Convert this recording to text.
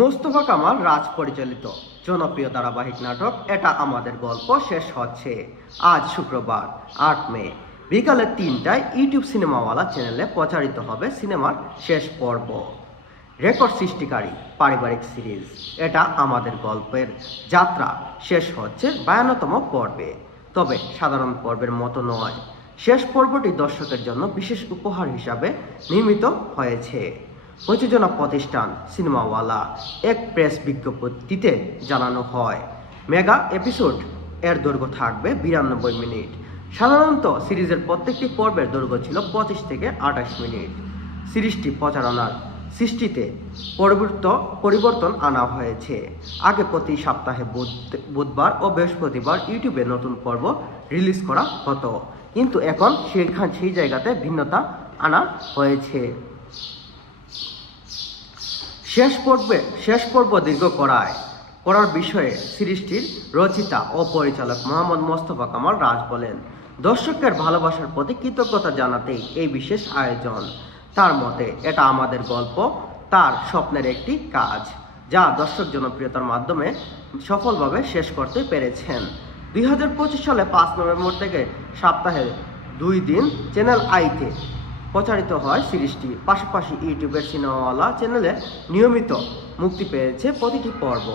মোস্তফা কামাল রাজ পরিচালিত জনপ্রিয় ধারাবাহিক নাটক এটা আমাদের গল্প শেষ হচ্ছে আজ শুক্রবার ৮ মে বিকালে ৩টায় ইউটিউব সিনেমাওয়ালা চ্যানেলে প্রচারিত হবে সিনেমার শেষ পর্ব। রেকর্ড সৃষ্টিকারী পারিবারিক সিরিজ এটা আমাদের গল্পের যাত্রা শেষ হচ্ছে ৫২তম পর্বে। তবে সাধারণ পর্বের মতো নয়, শেষ পর্বটি দর্শকের জন্য বিশেষ উপহার হিসাবে নির্মিত হয়েছে। প্রযোজনা প্রতিষ্ঠান সিনেমাওয়ালা এক প্রেস বিজ্ঞপ্তিতে জানানো হয়, মেগা এপিসোড এর দৈর্ঘ্য থাকবে ৯২ মিনিট। সাধারণত সিরিজের প্রত্যেকটি পর্বের দৈর্ঘ্য ছিল ২৫ থেকে ২৮ মিনিট। সিরিজটি প্রচারণার সৃষ্টিতে পরিবর্তন আনা হয়েছে। আগে প্রতি সপ্তাহে বুধবার ও বৃহস্পতিবার ইউটিউবে নতুন পর্ব রিলিজ করা হতো, কিন্তু এখন সেই জায়গাতে ভিন্নতা আনা হয়েছে। শেষ পর্ব দীর্ঘ করার বিষয়ে সিরিজটির রচয়িতা ও পরিচালক মোহাম্মদ মোস্তফা কামাল রাজ বলেন, দর্শকের ভালোবাসার প্রতি কৃতজ্ঞতা জানাতেই এই বিশেষ আয়োজন। তার মতে এটা আমাদের গল্প, তার স্বপ্নের একটি কাজ, যা দর্শক জনপ্রিয়তার মাধ্যমে সফলভাবে শেষ করতে পেরেছেন। ২০২৫ সালে ৫ নভেম্বর থেকে সপ্তাহে ২ দিন চ্যানেল আইতে প্রচারিত হয় সিরিজটি। পাশাপাশি ইউটিউবের সিনেমাওয়ালা চ্যানেলে নিয়মিত মুক্তি পেয়েছে প্রতিটি পর্ব।